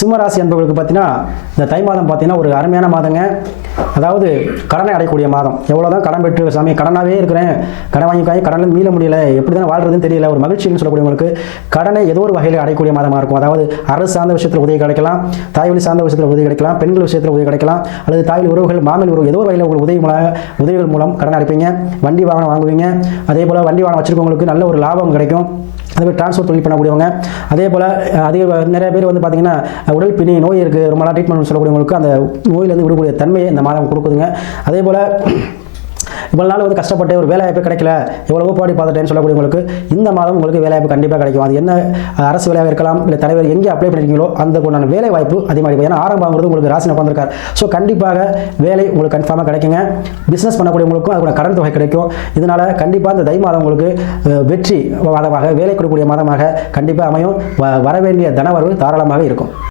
சிம்மராசி என்பவர்களுக்கு பார்த்தீங்கன்னா இந்த தை மாதம் பார்த்தீங்கன்னா ஒரு அருமையான மாதங்க. அதாவது கடனை அடையக்கூடிய மாதம். எவ்வளோதான் கடன் பெற்று சாமி கடனாகவே இருக்கிறேன், கடன் வாங்கி கடனில் மீள முடியல, எப்படி தான் வாழ்றதுன்னு தெரியல, ஒரு மகிழ்ச்சின்னு சொல்லக்கூடியவங்களுக்கு கடனை ஏதோ ஒரு வகையில் அடையக்கூடிய மாதமாக இருக்கும். அதாவது அரசு சார்ந்த விஷயத்தில் உதவி கிடைக்கலாம், தாய்வழி சார்ந்த விஷயத்தில் உதவி கிடைக்கலாம், பெண்கள் விஷயத்தில் உதவி கிடைக்கலாம், அல்லது தாய்வழி உறவுகள் மாமல் உறவு ஏதோ ஒரு வகையில் உங்களுக்கு உதவிகள் மூலம் கடன் அடைப்பீங்க. வண்டி வாகனம் வாங்குவீங்க. அதே போல் வண்டி வாகனம் வச்சிருக்கவங்களுக்கு நல்ல ஒரு லாபம் கிடைக்கும். அதே போல் டிரான்ஸ்போர்ட் தொழில் பண்ணக்கூடியவங்க, அதே போல் நிறைய பேர் வந்து பார்த்தீங்கன்னா உடல் பிணி நோய் இருக்குது, ரொம்ப நாள் ட்ரீட்மெண்ட் சொல்லக்கூடியவங்களுக்கு அந்த நோயிலேருந்து விடக்கூடிய தன்மையை இந்த மாதம் கொடுக்குதுங்க. அதே போல் இவ்வளோ நாள் வந்து கஷ்டப்பட்டு ஒரு வேலைவாய்ப்பு கிடைக்கல, எவ்வளவோ பாடி பார்த்துட்டேன்னு சொல்லக்கூடியவங்களுக்கு இந்த மாதம் உங்களுக்கு வேலைவாய்ப்பு கண்டிப்பாக கிடைக்கும். அது என்ன அரசு வேலையாக இருக்கலாம், இல்லை தலைவர் எங்கே அப்ளை பண்ணிருக்கீங்களோ அந்த கொண்டான வேலை வாய்ப்பு அதிகமாக இருக்கும். ஏன்னா ஆரம்பங்கிறது உங்களுக்கு ராசியில் உட்காந்துருக்கார். ஸோ கண்டிப்பாக வேலை உங்களுக்கு கன்ஃபார்மாக கிடைக்குங்க. பிஸ்னஸ் பண்ணக்கூடியவங்களுக்கும் அதுக்கு கடன் தொகை கிடைக்கும். இதனால் கண்டிப்பாக இந்த தை மாதம் உங்களுக்கு வெற்றி மாதமாக, வேலை கொடுக்கக்கூடிய மாதமாக கண்டிப்பாக அமையும். வரவேண்டிய தனவரவு தாராளமாக இருக்கும்.